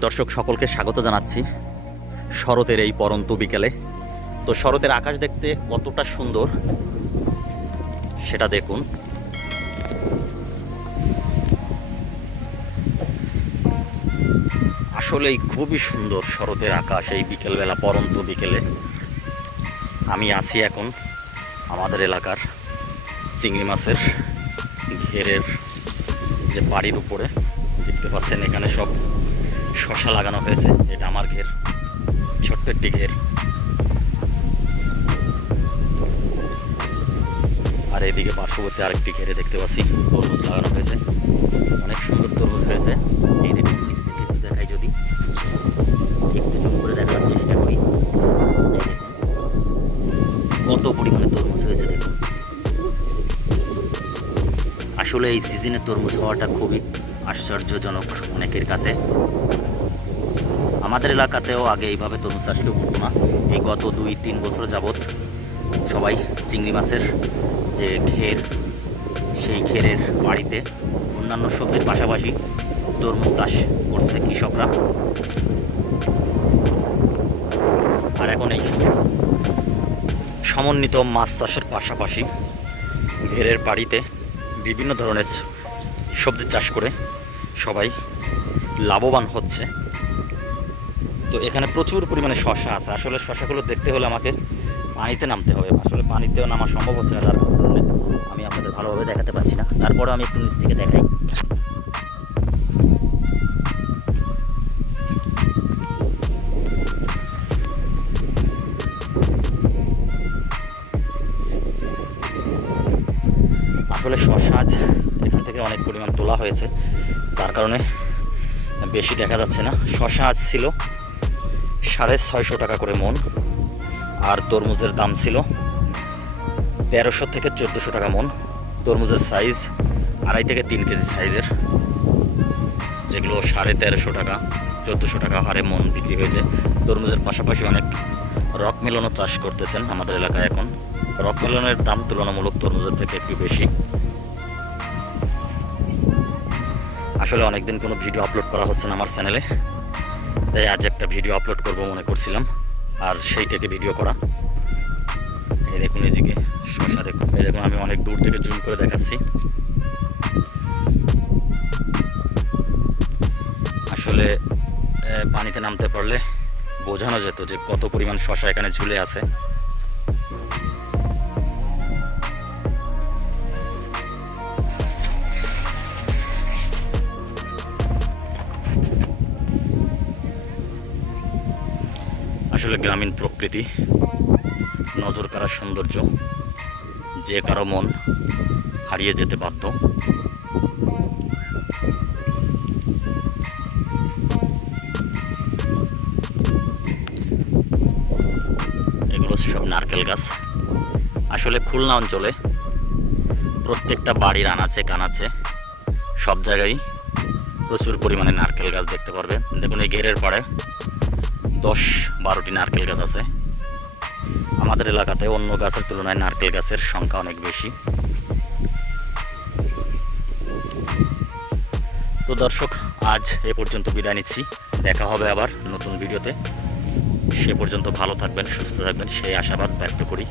দর্শক, সকলকে স্বাগত জানাচ্ছি শরতের এই পরন্ত বিকেলে। তো শরতের আকাশ দেখতে কতটা সুন্দর, সেটা দেখুন। আসলেই খুবই সুন্দর শরতের আকাশ এই বিকেলবেলা, পরন্ত বিকেলে। আমি আছি এখন আমাদের এলাকার চিংড়ি মাছের ঘেরের যে বাড়ির উপরে। দেখতে পাচ্ছেন এখানে সব শশা লাগানো হয়েছে। এটা আমার ঘের, ছোট্ট একটি ঘের। আর এইদিকে পার্শ্ববর্তী আরেকটি ঘেরে দেখতে পাচ্ছি, তরমুজ লাগানো হয়েছে। অনেক সুন্দর তরমুজ হয়েছে। দেখাই যদি। একটু জুম করে দেখার চেষ্টা করি। কত পরিমাণে তরমুজ হয়েছে দেখুন। আসলে এই সিজনে তরমুজ হওয়াটা খুবই আশ্চর্যজনক অনেকের কাছে। আমাদের এলাকাতেও আগে এইভাবে তরমুজ চাষ কেউ করতো না। এই গত দুই, তিন বছর যাবৎ সবাই চিংড়ি মাছের যে ঘের সেই ঘেরের বাড়িতে অন্যান্য সবজির পাশাপাশি তরমুজ চাষ করছে কৃষকরা। আর এখন এই সমন্বিত মাছ চাষের পাশাপাশি ঘেরের বাড়িতে বিভিন্ন ধরনের সবজি চাষ করে সবাই লাভবান হচ্ছে। তো এখানে প্রচুর পরিমাণে শশা আছে। আসলে শশাগুলো দেখতে হলে আমাকে পানিতে নামতে হবে। আসলে পানিতেও নামা সম্ভব হচ্ছে না, যার কারণে আমি আপনাদের ভালোভাবে দেখাতে পারছি না। তারপরে আমি একটু নিচ থেকে দেখাই। আসলে শশা থেকে অনেক পরিমাণ তোলা হয়েছে, যার কারণে বেশি দেখা যাচ্ছে না। শশা আজ ছিল সাড়ে ছয়শো টাকা করে মন, আর তরমুজের দাম ছিল তেরোশো থেকে চোদ্দোশো টাকা মন। তরমুজের সাইজ আড়াই থেকে তিন কেজি সাইজের যেগুলো সাড়ে তেরোশো টাকা, চোদ্দোশো টাকা হারে মন বিক্রি হয়েছে। তরমুজের পাশাপাশি অনেক রক মেলনও চাষ করতেছেন আমাদের এলাকায় এখন। রক মেলনের দাম তুলনামূলক তরমুজের থেকে একটু বেশি। আসলে অনেকদিন কোনো ভিডিও আপলোড করা হচ্ছে না আমার চ্যানেলে তাই আজ একটা ভিডিও আপলোড করব মনে করছিলাম। আর সেই থেকে ভিডিও করা। এই দেখুন এদিকে, শশা দেখুন। এই দেখুন, আমি অনেক দূর থেকে জুম করে দেখাচ্ছি। আসলে পানিতে নামতে পারলে বোঝানো যেত যে কত পরিমাণ শশা এখানে ঝুলে আছে। আসলে গ্রামীণ প্রকৃতি। নজর কাড়া সৌন্দর্য, যে কারও মন হারিয়ে যেতে বাধ্য। এগুলো সব নারকেল গাছ। আসলে খুলনা অঞ্চলে প্রত্যেকটা বাড়ির আনাচে কানাচে সব জায়গায় প্রচুর পরিমাণে নারকেল গাছ দেখতে পারবেন দেখুন এই ঘেরের পাড়ে দশ বারোটি নারকেল গাছ আছে। আমাদের এলাকাতে অন্য গাছের তুলনায় নারকেল গাছের সংখ্যা অনেক বেশি। তো দর্শক, আজ এ পর্যন্ত বিদায় নিচ্ছি। দেখা হবে আবার নতুন ভিডিওতে। সে পর্যন্ত ভালো থাকবেন, সুস্থ থাকবেন, সেই আশাবাদ ব্যক্ত করি।